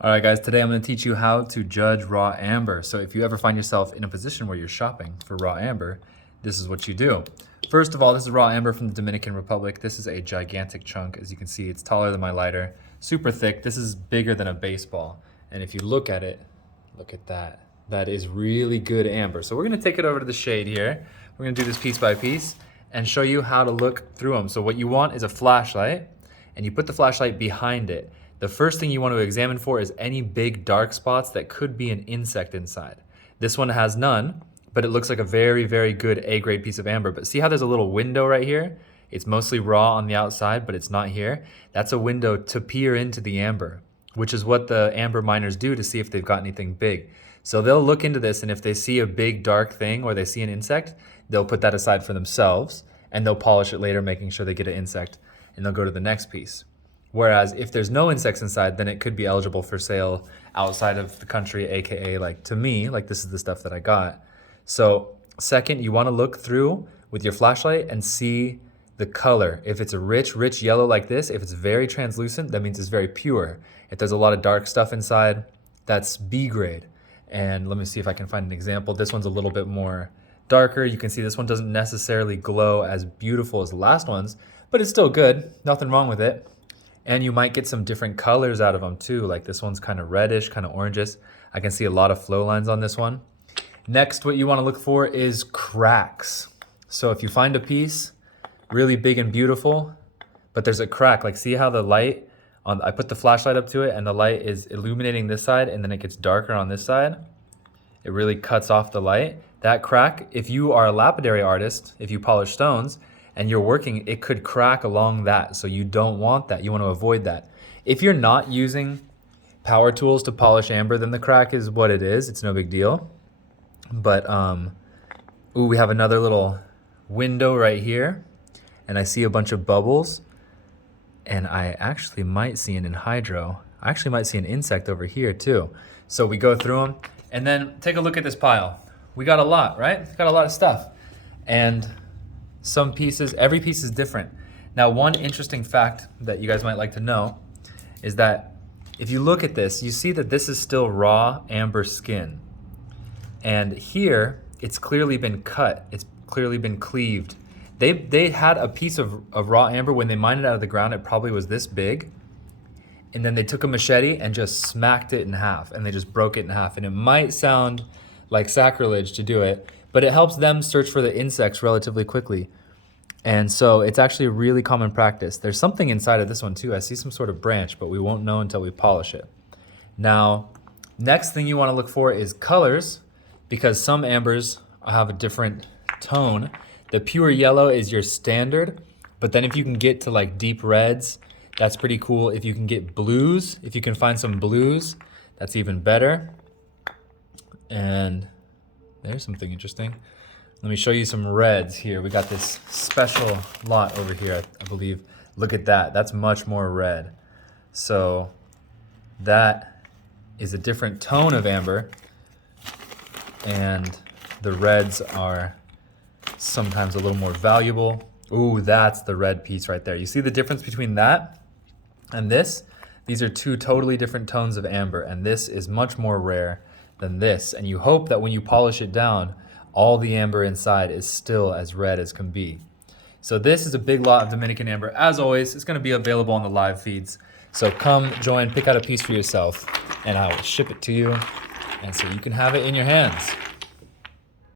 All right, guys, today I'm going to teach you how to judge raw amber. So if you ever find yourself in a position where you're shopping for raw amber, this is what you do. First of all, this is raw amber from the Dominican Republic. This is a gigantic chunk. As you can see, it's taller than my lighter, super thick. This is bigger than a baseball. And if you look at it, look at that. That is really good amber. So we're going to take it over to the shade here. We're going to do this piece by piece and show you how to look through them. So what you want is a flashlight, and you put the flashlight behind it. The first thing you want to examine for is any big dark spots that could be an insect inside. This one has none, but it looks like a very, very good A-grade piece of amber. But see how there's a little window right here? It's mostly raw on the outside, but it's not here. That's a window to peer into the amber, which is what the amber miners do to see if they've got anything big. So they'll look into this, and if they see a big dark thing or they see an insect, they'll put that aside for themselves, and they'll polish it later, making sure they get an insect, and they'll go to the next piece. Whereas if there's no insects inside, then it could be eligible for sale outside of the country, AKA like to me, like this is the stuff that I got. So second, you wanna look through with your flashlight and see the color. If it's a rich yellow like this, if it's very translucent, that means it's very pure. If there's a lot of dark stuff inside, that's B grade. And let me see if I can find an example. This one's a little bit more darker. You can see this one doesn't necessarily glow as beautiful as the last ones, but it's still good, nothing wrong with it. And you might get some different colors out of them too. Like this one's kind of reddish, kind of orangish. I can see a lot of flow lines on this one. Next, what you want to look for is cracks. So if you find a piece really big and beautiful, but there's a crack, like see how the light on, I put the flashlight up to it and the light is illuminating this side and then it gets darker on this side. It really cuts off the light. That crack, if you are a lapidary artist, if you polish stones, and you're working, it could crack along that. So you don't want that. You want to avoid that. If you're not using power tools to polish amber, then the crack is what it is. It's no big deal. But, ooh, we have another little window right here. And I see a bunch of bubbles. And I actually might see an anhydro. I actually might see an insect over here too. So we go through them. And then take a look at this pile. We got a lot, right? Got a lot of stuff. And some pieces, every piece is different. Now, one interesting fact that you guys might like to know is that if you look at this, you see that this is still raw amber skin. And here, it's clearly been cut. It's clearly been cleaved. They had a piece of raw amber when they mined it out of the ground. It probably was this big. And then they took a machete and just smacked it in half. And they just broke it in half. And it might sound like sacrilege to do it, but it helps them search for the insects relatively quickly. And so it's actually a really common practice. There's something inside of this one too. I see some sort of branch, but we won't know until we polish it. Now, next thing you want to look for is colors, because some ambers have a different tone. The pure yellow is your standard, but then if you can get to like deep reds, that's pretty cool. If you can get blues, if you can find some blues, that's even better. And there's something interesting. Let me show you some reds here. We got this special lot over here, I believe. Look at that, that's much more red. So that is a different tone of amber, and the reds are sometimes a little more valuable. Ooh, that's the red piece right there. You see the difference between that and this? These are two totally different tones of amber, and this is much more rare than this. And you hope that when you polish it down, all the amber inside is still as red as can be. So this is a big lot of Dominican amber. As always, it's gonna be available on the live feeds. So come join, pick out a piece for yourself, and I will ship it to you. And so you can have it in your hands.